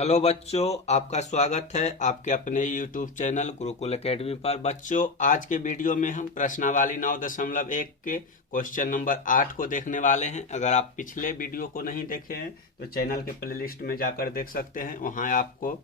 Hello बच्चों, आपका स्वागत है आपके अपने YouTube चैनल गुरुकुल एकेडमी पर। बच्चों, आज के वीडियो में हम प्रश्नावली 9.1 के क्वेश्चन नंबर 8 को देखने वाले हैं। अगर आप पिछले वीडियो को नहीं देखे हैं तो चैनल के प्लेलिस्ट में जाकर देख सकते हैं। वहां आपको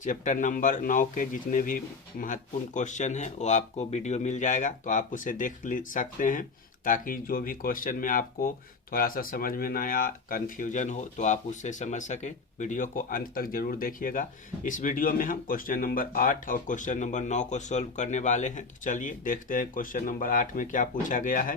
चैप्टर नंबर 9 के जितने भी महत्वपूर्ण क्वेश्चन हैं वो आपको वीडियो मिल जाएगा, तो आप उसे देख सकते हैं ताकि जो भी क्वेश्चन में आपको थोड़ा सा समझ में ना आया, कन्फ्यूजन हो, तो आप उससे समझ सके। वीडियो को अंत तक जरूर देखिएगा। इस वीडियो में हम क्वेश्चन नंबर 8 और क्वेश्चन नंबर 9 को सॉल्व करने वाले हैं। तो चलिए देखते हैं क्वेश्चन नंबर 8 में क्या पूछा गया है।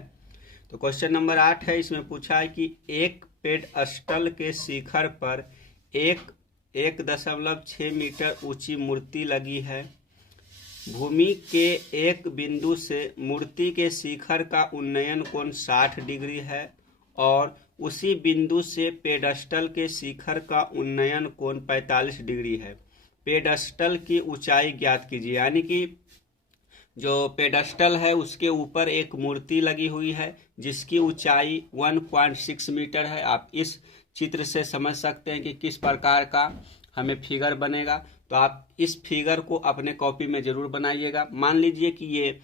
तो क्वेश्चन नंबर 8 है, इसमें पूछा है कि एक पेडस्टल के शिखर पर 1.6 मीटर ऊंची मूर्ति लगी है। भूमि के एक बिंदु से मूर्ति के शिखर का उन्नयन कोण 60 डिग्री है और उसी बिंदु से पेडस्टल के शिखर का उन्नयन कोण 45 डिग्री है। पेडस्टल की ऊंचाई ज्ञात कीजिए। यानी कि जो पेडस्टल है उसके ऊपर एक मूर्ति लगी हुई है जिसकी ऊंचाई 1.6 मीटर है। आप इस चित्र से समझ सकते हैं कि किस प्रकार का हमें फिगर बनेगा। तो आप इस फिगर को अपने कॉपी में जरूर बनाइएगा। मान लीजिए कि ये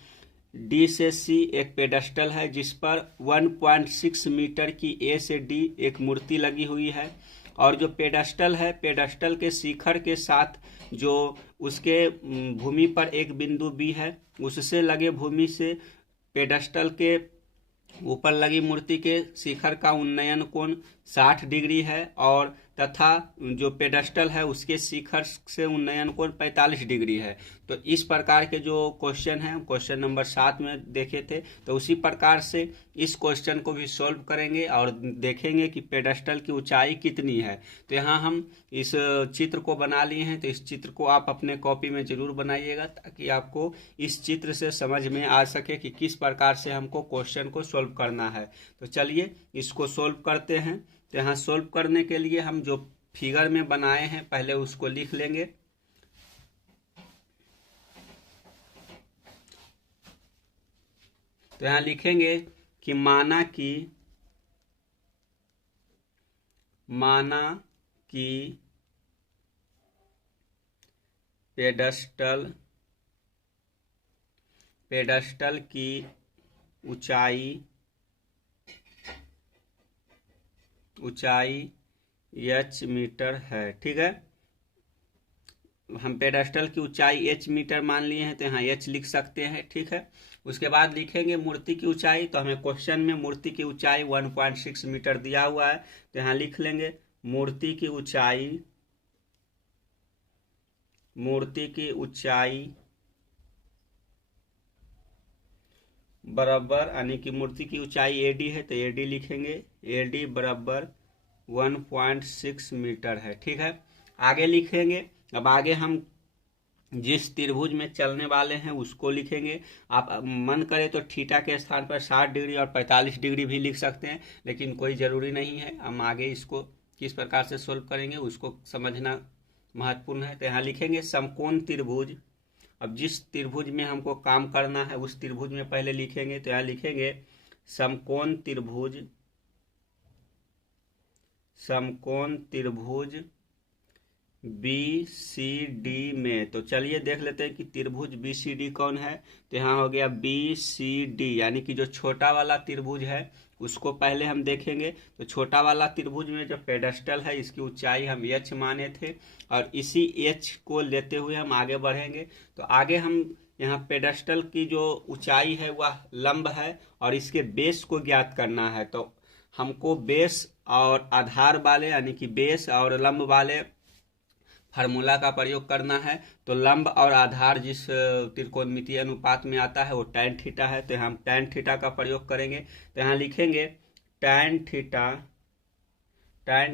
डी से सी एक पेडस्टल है जिस पर 1.6 मीटर की ए से डी एक मूर्ति लगी हुई है, और जो पेडस्टल है, पेडस्टल के शिखर के साथ जो उसके भूमि पर एक बिंदु बी है, उससे लगे भूमि से पेडस्टल के ऊपर लगी मूर्ति के शिखर का उन्नयन कोण 60 डिग्री है, और तथा जो पेडस्टल है उसके शिखर से उन्नयन कोण 45 डिग्री है। तो इस प्रकार के जो क्वेश्चन है, क्वेश्चन नंबर 7 में देखे थे, तो उसी प्रकार से इस क्वेश्चन को भी सॉल्व करेंगे और देखेंगे कि पेडस्टल की ऊंचाई कितनी है। तो यहाँ हम इस चित्र को बना लिए हैं, तो इस चित्र को आप अपने कॉपी में जरूर बनाइएगा ताकि आपको इस चित्र से समझ में आ सके कि किस प्रकार से हमको क्वेश्चन को सॉल्व करना है। तो चलिए इसको सॉल्व करते हैं। तो यहाँ सॉल्व करने के लिए हम जो फिगर में बनाए हैं पहले उसको लिख लेंगे। तो यहाँ लिखेंगे कि माना कि पेडस्टल की ऊंचाई h मीटर है। ठीक है, हम पेडस्टल की ऊंचाई h मीटर मान लिए हैं, तो यहाँ h लिख सकते हैं। ठीक है, उसके बाद लिखेंगे मूर्ति की ऊंचाई। तो हमें क्वेश्चन में मूर्ति की ऊंचाई 1.6 मीटर दिया हुआ है, तो यहाँ लिख लेंगे मूर्ति की ऊंचाई बराबर, यानी कि मूर्ति की ऊंचाई AD है तो AD लिखेंगे, AD बराबर 1.6 मीटर है। ठीक है, आगे लिखेंगे। अब आगे हम जिस त्रिभुज में चलने वाले हैं उसको लिखेंगे। आप मन करे तो थीटा के स्थान पर 60 डिग्री और 45 डिग्री भी लिख सकते हैं, लेकिन कोई ज़रूरी नहीं है। हम आगे इसको किस प्रकार से सोल्व करेंगे उसको समझना महत्वपूर्ण है। तो यहाँ लिखेंगे समकोण त्रिभुज। अब जिस त्रिभुज में हमको काम करना है उस त्रिभुज में पहले लिखेंगे। तो यहाँ लिखेंगे समकोण त्रिभुज BCD में। तो चलिए देख लेते हैं कि त्रिभुज BCD कौन है। तो यहाँ हो गया BCD, यानी कि जो छोटा वाला त्रिभुज है उसको पहले हम देखेंगे। तो छोटा वाला त्रिभुज में जो पेडस्टल है इसकी ऊंचाई हम h माने थे, और इसी h को लेते हुए हम आगे बढ़ेंगे। तो आगे हम यहाँ पेडस्टल की जो ऊंचाई है वह लंब है और इसके बेस को ज्ञात करना है। तो हमको बेस और आधार वाले, यानी कि बेस और लंब वाले फार्मूला का प्रयोग करना है। तो लंब और आधार जिस त्रिकोणमितीय अनुपात में आता है वो tan थीटा है, तो हम tan थीटा का प्रयोग करेंगे। तो यहाँ लिखेंगे tan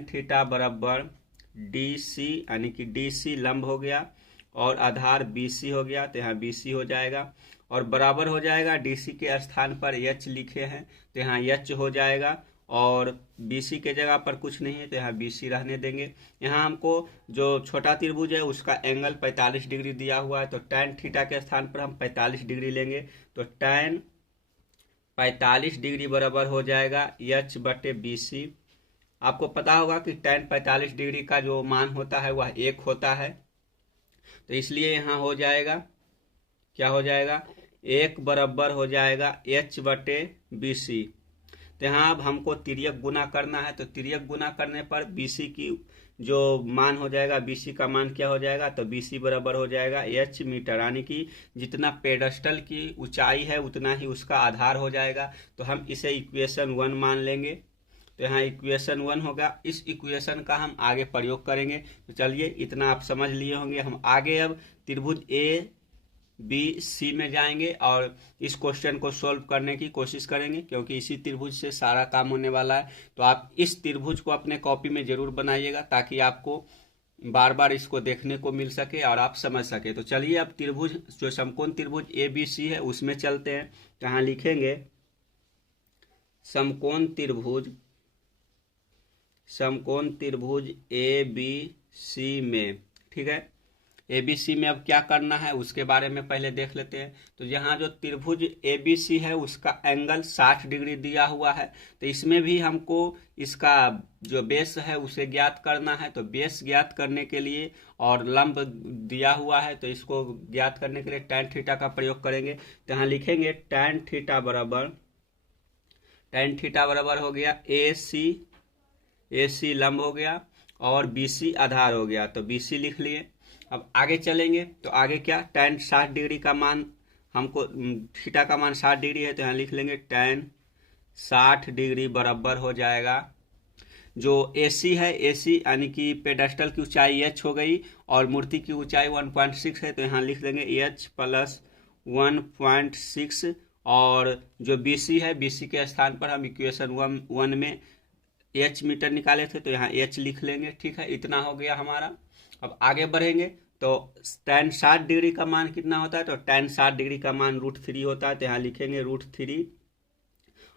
थीटा बराबर DC, यानी कि DC लंब हो गया और आधार BC हो गया, तो यहाँ BC हो जाएगा, और बराबर हो जाएगा DC के स्थान पर h लिखे हैं तो यहाँ h हो जाएगा, और BC के जगह पर कुछ नहीं है तो यहाँ BC रहने देंगे। यहाँ हमको जो छोटा त्रिभुज है उसका एंगल 45 डिग्री दिया हुआ है, तो tan थीटा के स्थान पर हम 45 डिग्री लेंगे। तो tan 45 डिग्री बराबर हो जाएगा h/BC, आपको पता होगा कि tan 45 डिग्री का जो मान होता है वह 1 होता है, तो इसलिए यहाँ हो जाएगा, क्या हो जाएगा, 1 बराबर हो जाएगा h/BC। तो यहाँ अब हमको तिर्यक गुना करना है, तो तिर्यक गुना करने पर BC की जो मान हो जाएगा, BC का मान क्या हो जाएगा, तो BC बराबर हो जाएगा h मीटर, यानी कि जितना पेडस्टल की ऊंचाई है उतना ही उसका आधार हो जाएगा। तो हम इसे इक्वेशन 1 मान लेंगे, तो यहाँ इक्वेशन 1 होगा। इस इक्वेशन का हम आगे प्रयोग करेंगे। तो चलिए इतना आप समझ लिए होंगे। हम आगे अब त्रिभुज ABC में जाएंगे और इस क्वेश्चन को सॉल्व करने की कोशिश करेंगे, क्योंकि इसी त्रिभुज से सारा काम होने वाला है। तो आप इस त्रिभुज को अपने कॉपी में जरूर बनाइएगा, ताकि आपको बार बार इसको देखने को मिल सके और आप समझ सके। तो चलिए अब त्रिभुज, जो समकोण त्रिभुज ABC है उसमें चलते हैं। यहाँ लिखेंगे समकोण त्रिभुज ABC में, ठीक है। ABC में अब क्या करना है उसके बारे में पहले देख लेते हैं। तो यहाँ जो त्रिभुज ABC है उसका एंगल 60 डिग्री दिया हुआ है, तो इसमें भी हमको इसका जो बेस है उसे ज्ञात करना है। तो बेस ज्ञात करने के लिए और लंब दिया हुआ है, तो इसको ज्ञात करने के लिए tan थीटा का प्रयोग करेंगे। तो यहाँ लिखेंगे tan थीटा बराबर हो गया AC लंब हो गया और BC आधार हो गया, तो BC लिख लिए। अब आगे चलेंगे, तो आगे क्या, tan 60 डिग्री का मान हमको, थीटा का मान 60 डिग्री है, तो यहाँ लिख लेंगे tan 60 डिग्री बराबर हो जाएगा, जो AC है, AC यानी कि पेडस्टल की ऊंचाई h हो गई और मूर्ति की ऊंचाई 1.6 है, तो यहाँ लिख लेंगे h + 1.6, और जो BC है, BC के स्थान पर हम इक्वेशन 1 में h मीटर निकाले थे, तो यहाँ h लिख लेंगे, ठीक है। इतना हो गया हमारा। अब आगे बढ़ेंगे, तो tan 60 डिग्री का मान कितना होता है, तो tan 60 डिग्री का मान √3 होता है, तो यहाँ लिखेंगे √3।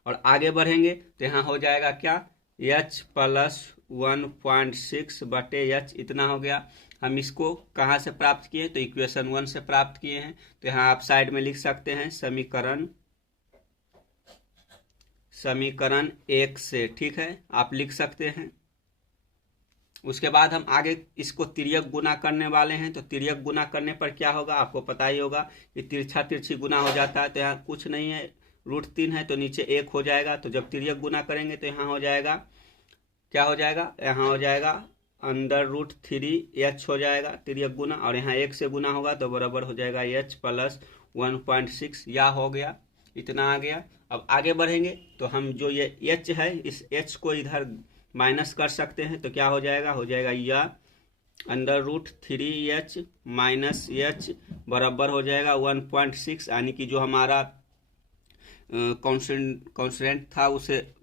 और आगे बढ़ेंगे तो यहाँ हो जाएगा क्या, h + 1.6/h, इतना हो गया। हम इसको कहाँ से प्राप्त किए, तो इक्वेशन 1 से प्राप्त किए हैं। तो यहाँ आप साइड में लिख सकते हैं समीकरण 1 से, ठीक है, आप लिख सकते हैं। उसके बाद हम आगे इसको तिर्यक गुना करने वाले हैं। तो तिर्यक गुना करने पर क्या होगा, आपको पता ही होगा कि तिरछा तिरछी गुना हो जाता है। तो यहाँ कुछ नहीं है, √3 है, तो नीचे 1 हो जाएगा। तो जब तिर्यक गुना करेंगे तो यहाँ हो जाएगा, क्या हो जाएगा, यहाँ हो जाएगा √3h हो जाएगा तिर्यक गुना, और यहाँ 1 से गुना होगा तो बराबर हो जाएगा h + 1.6, या हो गया, इतना आ गया। अब आगे बढ़ेंगे तो हम जो ये h है, इस h को इधर माइनस कर सकते हैं। तो क्या हो जाएगा, या √3h - h बराबर हो जाएगा 1.6, यानी कि जो हमारा कॉन्स्टेंट था उसे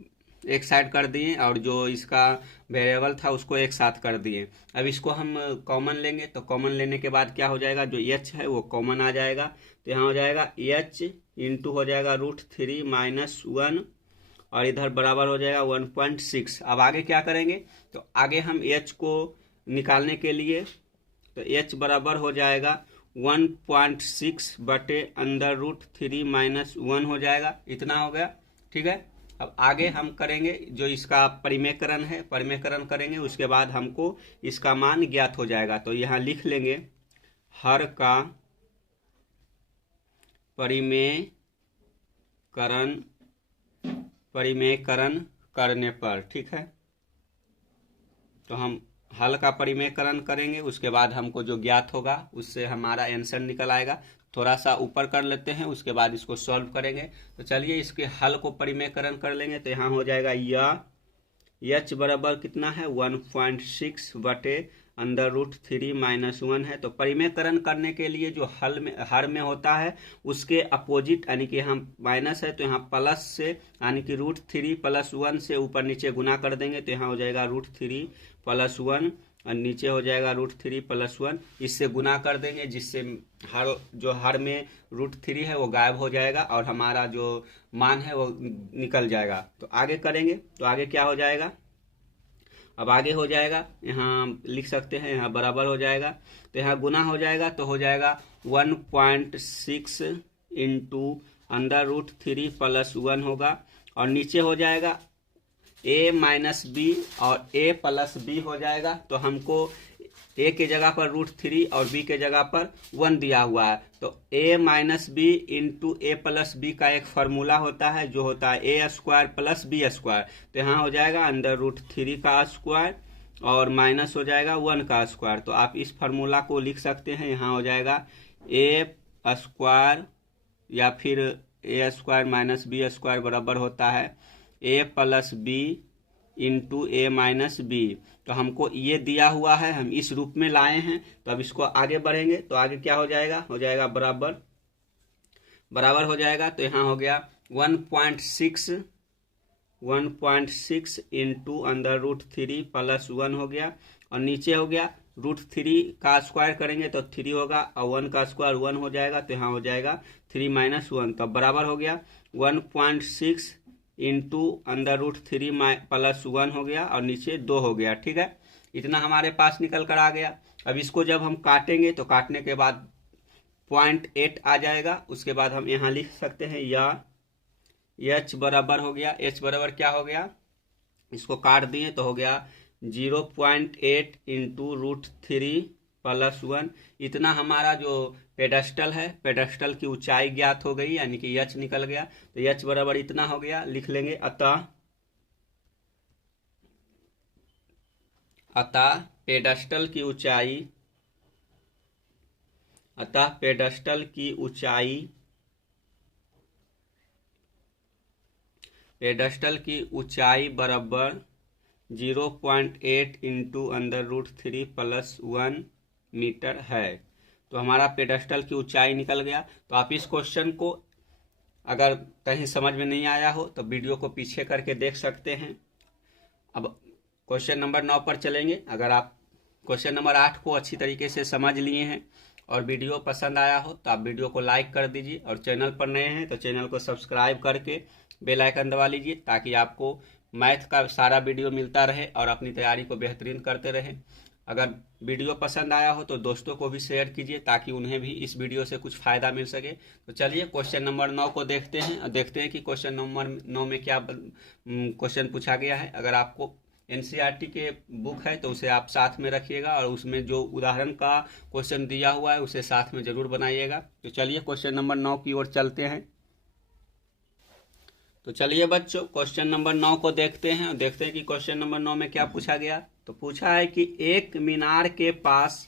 एक साइड कर दिए और जो इसका वेरिएबल था उसको एक साथ कर दिए। अब इसको हम कॉमन लेंगे, तो कॉमन लेने के बाद क्या हो जाएगा, जो h है वो कॉमन आ जाएगा। तो यहाँ हो जाएगा h इंटू हो जाएगा √3 - 1, और इधर बराबर हो जाएगा 1.6। अब आगे क्या करेंगे, तो आगे हम h को निकालने के लिए, तो h बराबर हो जाएगा 1.6/√3 - 1 हो जाएगा, इतना हो गया, ठीक है। अब आगे हम करेंगे जो इसका परिमेयकरण है, परिमेयकरण करेंगे, उसके बाद हमको इसका मान ज्ञात हो जाएगा। तो यहाँ लिख लेंगे हर का परिमेयकरण करने पर, ठीक है। तो हम हल का परिमेयकरण करेंगे, उसके बाद हमको जो ज्ञात होगा उससे हमारा आंसर निकल आएगा। थोड़ा सा ऊपर कर लेते हैं, उसके बाद इसको सॉल्व करेंगे। तो चलिए इसके हल को परिमेयकरण कर लेंगे। तो यहाँ हो जाएगा h बराबर कितना है, 1.6/√3 - 1 है। तो परिमेयकरण करने के लिए जो हर में होता है उसके अपोजिट, यानी कि हम माइनस है तो यहाँ प्लस से, यानी कि √3 + 1 से ऊपर नीचे गुना कर देंगे। तो यहाँ हो जाएगा √3 + 1 और नीचे हो जाएगा √3 + 1, इससे गुना कर देंगे, जिससे हर में √3 है वो गायब हो जाएगा और हमारा जो मान है वो निकल जाएगा। तो आगे करेंगे, तो आगे क्या हो जाएगा, अब आगे हो जाएगा, यहाँ लिख सकते हैं, यहाँ बराबर हो जाएगा। तो यहाँ गुना हो जाएगा, तो हो जाएगा 1.6 इंटू √3 + 1 होगा, और नीचे हो जाएगा a माइनस बी और a प्लस बी हो जाएगा। तो हमको a के जगह पर √3 और b के जगह पर 1 दिया हुआ है। तो a minus B into A plus B का एक फार्मूला होता है जो होता है a square plus B square. तो यहाँ हो जाएगा अंडर √3 का स्क्वायर और माइनस हो जाएगा 1 का स्क्वायर। तो आप इस फार्मूला को लिख सकते हैं। यहाँ हो जाएगा a स्क्वायर या फिर a square minus B square बराबर होता है a plus B into A minus B. तो हमको ये दिया हुआ है, हम इस रूप में लाए हैं। तो अब इसको आगे बढ़ेंगे तो आगे क्या हो जाएगा बराबर हो जाएगा। तो यहाँ हो गया 1.6 इंटू अंडर √3 प्लस 1 हो गया और नीचे हो गया √3 का स्क्वायर करेंगे तो 3 होगा और 1 का स्क्वायर 1 हो जाएगा। तो यहाँ हो जाएगा 3 माइनस 1। तो बराबर हो गया 1.6 इंटू अंडर √3 प्लस 1 हो गया और नीचे 2 हो गया। ठीक है, इतना हमारे पास निकल कर आ गया। अब इसको जब हम काटेंगे तो काटने के बाद 0.8 आ जाएगा। उसके बाद हम यहाँ लिख सकते हैं या h बराबर हो गया, h बराबर क्या हो गया, इसको काट दिए तो हो गया 0.8 इंटू √3 प्लस 1। इतना हमारा जो पेडस्टल है, पेडस्टल की ऊंचाई ज्ञात हो गई, यानी कि h निकल गया। तो h बराबर इतना हो गया, लिख लेंगे अतः पेडस्टल की ऊंचाई बराबर 0.8 इंटू अंडर √3 प्लस 1 मीटर है। तो हमारा पेडस्टल की ऊंचाई निकल गया। तो आप इस क्वेश्चन को अगर कहीं समझ में नहीं आया हो तो वीडियो को पीछे करके देख सकते हैं। अब क्वेश्चन नंबर 9 पर चलेंगे। अगर आप क्वेश्चन नंबर 8 को अच्छी तरीके से समझ लिए हैं और वीडियो पसंद आया हो तो आप वीडियो को लाइक कर दीजिए और चैनल पर नए हैं तो चैनल को सब्सक्राइब करके बेल आइकन दबा लीजिए ताकि आपको मैथ का सारा वीडियो मिलता रहे और अपनी तैयारी को बेहतरीन करते रहें। अगर वीडियो पसंद आया हो तो दोस्तों को भी शेयर कीजिए ताकि उन्हें भी इस वीडियो से कुछ फ़ायदा मिल सके। तो चलिए क्वेश्चन नंबर 9 को देखते हैं और देखते हैं कि क्वेश्चन नंबर 9 में क्या क्वेश्चन पूछा गया है। अगर आपको एनसीईआरटी के बुक है तो उसे आप साथ में रखिएगा और उसमें जो उदाहरण का क्वेश्चन दिया हुआ है उसे साथ में ज़रूर बनाइएगा। तो चलिए क्वेश्चन नंबर 9 की ओर चलते हैं। तो चलिए बच्चों क्वेश्चन नंबर 9 को देखते हैं और देखते हैं कि क्वेश्चन नंबर 9 में क्या पूछा गया। तो पूछा है कि एक मीनार के पास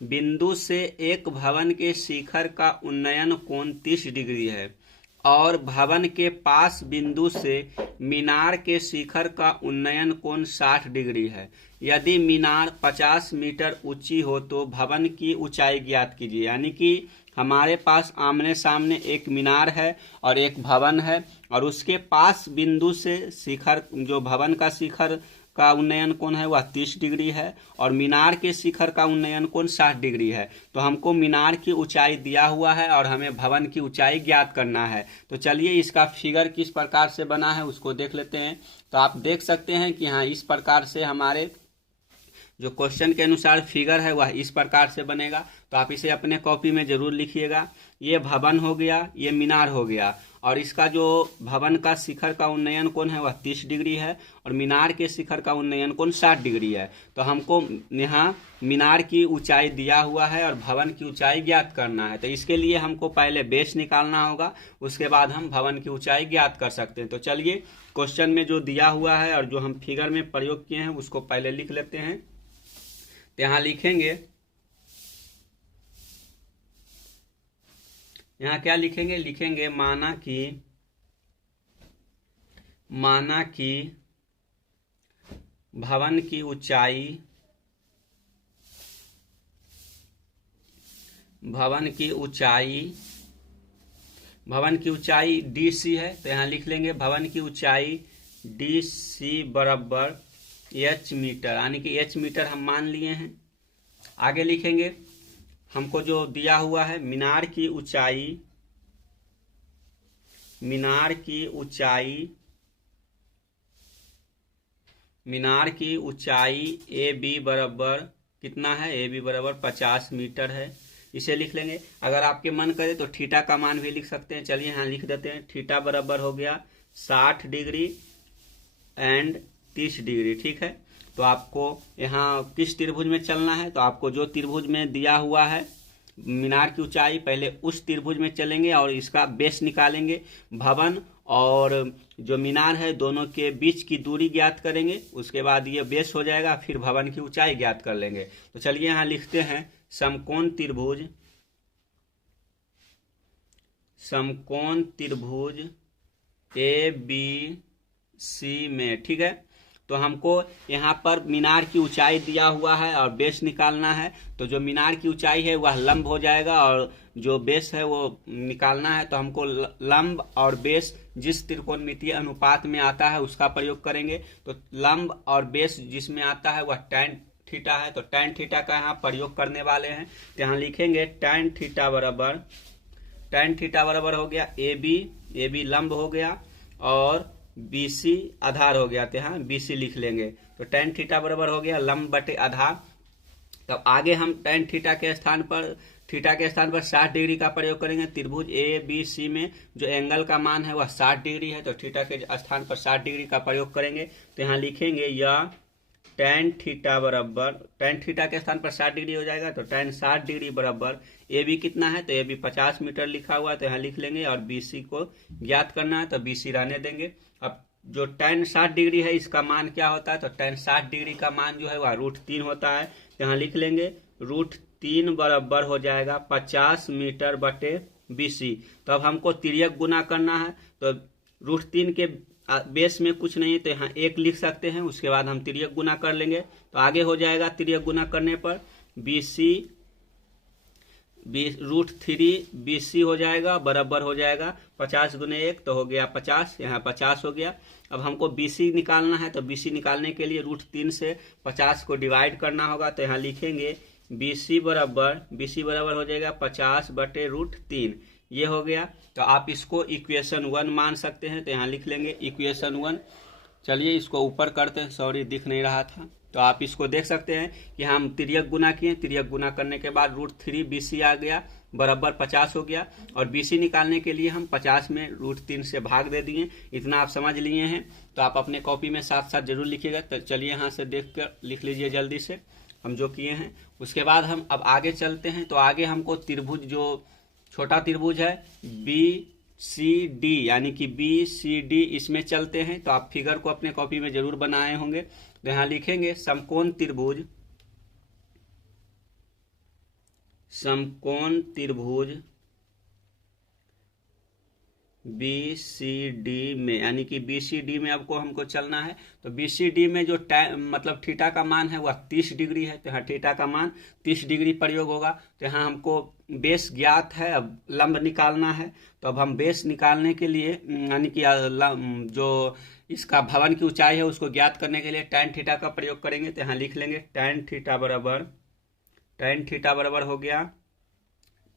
बिंदु से एक भवन के शिखर का उन्नयन कोण 30 डिग्री है और भवन के पास बिंदु से मीनार के शिखर का उन्नयन कोण 60 डिग्री है। यदि मीनार 50 मीटर ऊंची हो तो भवन की ऊंचाई ज्ञात कीजिए। यानी कि हमारे पास आमने सामने एक मीनार है और एक भवन है और उसके पास बिंदु से शिखर, जो भवन का शिखर का उन्नयन कोण है वह 30 डिग्री है और मीनार के शिखर का उन्नयन कोण 60 डिग्री है। तो हमको मीनार की ऊंचाई दिया हुआ है और हमें भवन की ऊंचाई ज्ञात करना है। तो चलिए इसका फिगर किस प्रकार से बना है उसको देख लेते हैं। तो आप देख सकते हैं कि हाँ इस प्रकार से हमारे जो क्वेश्चन के अनुसार फिगर है वह इस प्रकार से बनेगा। तो आप इसे अपने कॉपी में जरूर लिखिएगा। ये भवन हो गया, ये मीनार हो गया और इसका जो भवन का शिखर का उन्नयन कोण है वह 30 डिग्री है और मीनार के शिखर का उन्नयन कोण 60 डिग्री है। तो हमको यहाँ मीनार की ऊंचाई दिया हुआ है और भवन की ऊंचाई ज्ञात करना है। तो इसके लिए हमको पहले बेस निकालना होगा, उसके बाद हम भवन की ऊंचाई ज्ञात कर सकते हैं। तो चलिए क्वेश्चन में जो दिया हुआ है और जो हम फिगर में प्रयोग किए हैं उसको पहले लिख लेते हैं। तो यहाँ लिखेंगे, यहाँ क्या लिखेंगे, लिखेंगे माना कि भवन की ऊंचाई DC है। तो यहाँ लिख लेंगे भवन की ऊंचाई DC बराबर h मीटर, यानी कि h मीटर हम मान लिए हैं। आगे लिखेंगे हमको जो दिया हुआ है मीनार की ऊंचाई AB बराबर कितना है, AB बराबर 50 मीटर है। इसे लिख लेंगे। अगर आपके मन करे तो थीटा का मान भी लिख सकते हैं। चलिए यहाँ लिख देते हैं। थीटा बराबर हो गया 60 डिग्री एंड 30 डिग्री। ठीक है, तो आपको यहाँ किस त्रिभुज में चलना है, तो आपको जो त्रिभुज में दिया हुआ है मीनार की ऊंचाई, पहले उस त्रिभुज में चलेंगे और इसका बेस निकालेंगे। भवन और जो मीनार है दोनों के बीच की दूरी ज्ञात करेंगे, उसके बाद ये बेस हो जाएगा, फिर भवन की ऊंचाई ज्ञात कर लेंगे। तो चलिए यहाँ लिखते हैं समकोण त्रिभुज ए बी सी में। ठीक है, तो हमको यहाँ पर मीनार की ऊंचाई दिया हुआ है और बेस निकालना है। तो जो मीनार की ऊंचाई है वह लंब हो जाएगा और जो बेस है वो निकालना है। तो हमको लंब और बेस जिस त्रिकोणमितीय अनुपात में आता है उसका प्रयोग करेंगे। तो लंब और बेस जिसमें आता है वह tan थीटा है, तो tan थीटा का यहाँ प्रयोग करने वाले हैं। तो यहाँ लिखेंगे tan थीटा बराबर हो गया ए बी लंब हो गया और BC आधार हो गया। तो यहाँ BC लिख लेंगे। तो tan थीटा बराबर हो गया लंब बटे आधार। तब आगे हम tan थीटा के स्थान पर 60 डिग्री का प्रयोग करेंगे। त्रिभुज ABC में जो एंगल का मान है वह 60 डिग्री है, तो थीटा के स्थान पर 60 डिग्री का प्रयोग करेंगे। तो यहाँ लिखेंगे या tan थीटा के स्थान पर 60 डिग्री हो जाएगा। तो tan 60 डिग्री बराबर AB कितना है, तो AB 50 मीटर लिखा हुआ है, तो यहाँ लिख लेंगे और BC को ज्ञात करना है, तो BC रहने देंगे। अब जो tan 60 डिग्री है इसका मान क्या होता है, तो tan 60 डिग्री का मान जो है वह √3 होता है। तो यहाँ लिख लेंगे √3 बराबर हो जाएगा 50 मीटर बटे BC। तो अब हमको तिर्यक गुना करना है, तो √3 के बेस में कुछ नहीं, तो यहाँ 1 लिख सकते हैं, उसके बाद हम तिर्यक गुना कर लेंगे। तो आगे हो जाएगा तिर्यक गुना करने पर √3 BC हो जाएगा बराबर हो जाएगा 50 गुने 1, तो हो गया 50, यहाँ 50 हो गया। अब हमको BC निकालना है, तो BC निकालने के लिए √3 से 50 को डिवाइड करना होगा। तो यहाँ लिखेंगे BC बराबर हो जाएगा 50 बटे √3, ये हो गया। तो आप इसको इक्वेशन 1 मान सकते हैं। तो यहाँ लिख लेंगे इक्वेशन 1। चलिए इसको ऊपर करते हैं, सॉरी दिख नहीं रहा था। तो आप इसको देख सकते हैं कि हम तिर्यक गुना किए, तिर्यक गुना करने के बाद √3 BC आ गया बराबर 50 हो गया, और BC निकालने के लिए हम 50 में √3 से भाग दे दिए। इतना आप समझ लिए हैं, तो आप अपने कॉपी में साथ साथ जरूर लिखिएगा। तो चलिए यहाँ से देख कर लिख लीजिए जल्दी से हम जो किए हैं। उसके बाद हम अब आगे चलते हैं। तो आगे हमको त्रिभुज, जो छोटा त्रिभुज है BCD यानी कि BCD, इसमें चलते हैं। तो आप फिगर को अपने कॉपी में जरूर बनाए होंगे। तो यहाँ लिखेंगे समकोण त्रिभुज BCD में, यानी कि BCD में आपको हमको चलना है। तो BCD में जो मतलब थीटा का मान है वह 30 डिग्री है, तो यहाँ थीटा का मान 30 डिग्री प्रयोग होगा। तो यहाँ हमको बेस ज्ञात है, अब लंब निकालना है। तो अब हम बेस निकालने के लिए यानी कि जो इसका भवन की ऊंचाई है उसको ज्ञात करने के लिए tan थीटा का प्रयोग करेंगे। तो यहाँ लिख लेंगे tan थीटा बराबर हो गया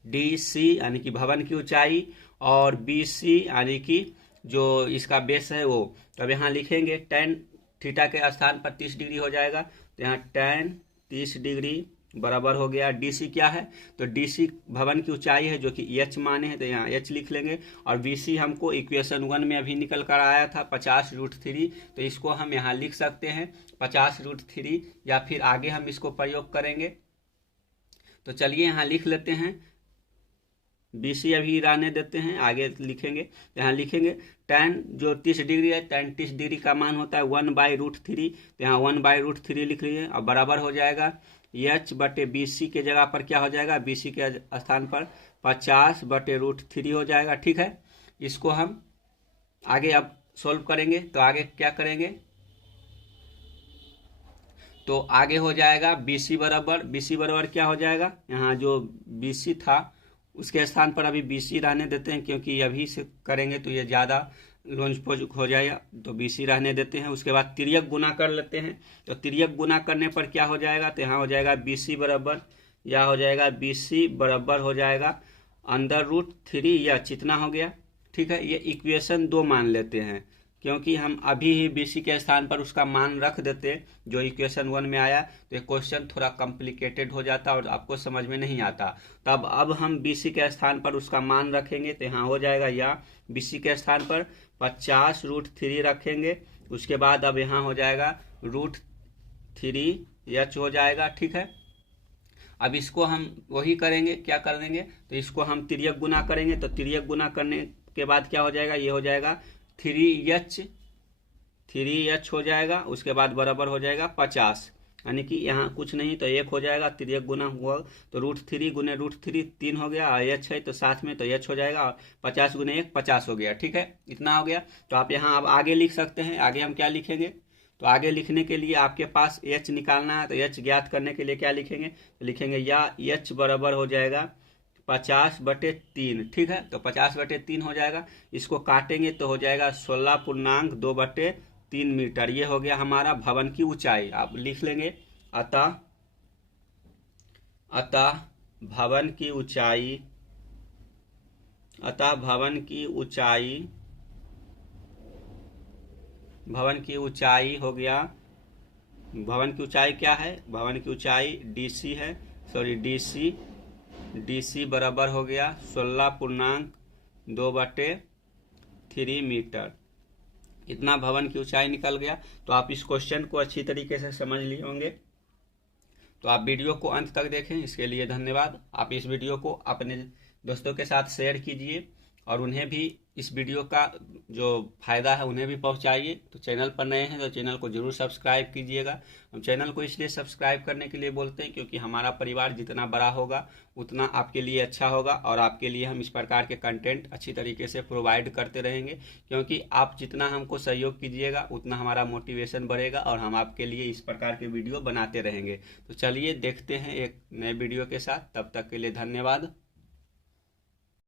DC यानी कि भवन की ऊंचाई और BC यानी कि जो इसका बेस है वो। तो अब यहाँ लिखेंगे tan थीटा के स्थान पर 30 डिग्री हो जाएगा। तो यहाँ tan 30 डिग्री बराबर हो गया DC क्या है, तो DC भवन की ऊंचाई है जो कि H माने हैं, तो यहाँ H लिख लेंगे। और BC हमको इक्वेशन 1 में अभी निकल कर आया था 50 √3, तो इसको हम यहाँ लिख सकते हैं 50 √3, या फिर आगे हम इसको प्रयोग करेंगे। तो चलिए यहाँ लिख लेते हैं, BC अभी रहने देते हैं, आगे लिखेंगे। यहाँ लिखेंगे tan जो 30 डिग्री है, tan 30 डिग्री का मान होता है 1/√3। तो यहाँ 1/√3 लिख लीजिए और बराबर हो जाएगा H बटे BC के जगह पर क्या हो जाएगा, BC के स्थान पर 50 बटे √3 हो जाएगा। ठीक है, इसको हम आगे अब सोल्व करेंगे। तो आगे क्या करेंगे, तो आगे हो जाएगा BC बराबर क्या हो जाएगा, यहाँ जो BC था उसके स्थान पर अभी BC रहने देते हैं, क्योंकि अभी से करेंगे तो ये ज़्यादा लॉन्च हो जाएगा, तो BC रहने देते हैं। उसके बाद तिर्यक गुना कर लेते हैं। तो तिर्यक गुना करने पर क्या हो जाएगा, तो यहाँ हो जाएगा BC बराबर हो जाएगा √3, या चितना हो गया। ठीक है, ये इक्वेशन 2 मान लेते हैं, क्योंकि हम अभी ही BC के स्थान पर उसका मान रख देते जो इक्वेशन 1 में आया, तो ये क्वेश्चन थोड़ा कॉम्प्लिकेटेड हो जाता और आपको समझ में नहीं आता। तब अब हम BC के स्थान पर उसका मान रखेंगे। तो यहाँ हो जाएगा, या BC के स्थान पर 50 √3 रखेंगे उसके बाद अब यहाँ हो जाएगा √3h हो जाएगा। ठीक है, अब इसको हम वही करेंगे, क्या कर देंगे, तो इसको हम तिर्यक गुना करेंगे। तो तिर्यक गुना करने के बाद क्या हो जाएगा, ये हो जाएगा 3h हो जाएगा। उसके बाद बराबर हो जाएगा 50, यानी कि यहाँ कुछ नहीं तो 1 हो जाएगा। तिर्यक गुना हुआ तो √3 गुने √3 3 हो गया, और h है तो साथ में तो h हो जाएगा, और 50 गुने 1 50 हो गया। ठीक है, इतना हो गया। तो आप यहाँ अब आगे लिख सकते हैं। आगे हम क्या लिखेंगे, तो आगे लिखने के लिए आपके पास h निकालना है, तो h ज्ञात करने के लिए क्या लिखेंगे, तो लिखेंगे या h बराबर हो जाएगा 50/3। ठीक है, तो 50/3 हो जाएगा। इसको काटेंगे तो हो जाएगा 16.2/3 मीटर। ये हो गया हमारा भवन की ऊंचाई। आप लिख लेंगे अतः भवन की ऊंचाई हो गया। भवन की ऊंचाई क्या है, भवन की ऊंचाई DC है, सॉरी DC बराबर हो गया 16.2/3 मीटर। इतना भवन की ऊंचाई निकल गया। तो आप इस क्वेश्चन को अच्छी तरीके से समझ लिए होंगे। तो आप वीडियो को अंत तक देखें, इसके लिए धन्यवाद। आप इस वीडियो को अपने दोस्तों के साथ शेयर कीजिए और उन्हें भी इस वीडियो का जो फायदा है उन्हें भी पहुंचाइए। तो चैनल पर नए हैं तो चैनल को जरूर सब्सक्राइब कीजिएगा। हम चैनल को इसलिए सब्सक्राइब करने के लिए बोलते हैं क्योंकि हमारा परिवार जितना बड़ा होगा उतना आपके लिए अच्छा होगा, और आपके लिए हम इस प्रकार के कंटेंट अच्छी तरीके से प्रोवाइड करते रहेंगे। क्योंकि आप जितना हमको सहयोग कीजिएगा उतना हमारा मोटिवेशन बढ़ेगा और हम आपके लिए इस प्रकार के वीडियो बनाते रहेंगे। तो चलिए देखते हैं एक नए वीडियो के साथ, तब तक के लिए धन्यवाद।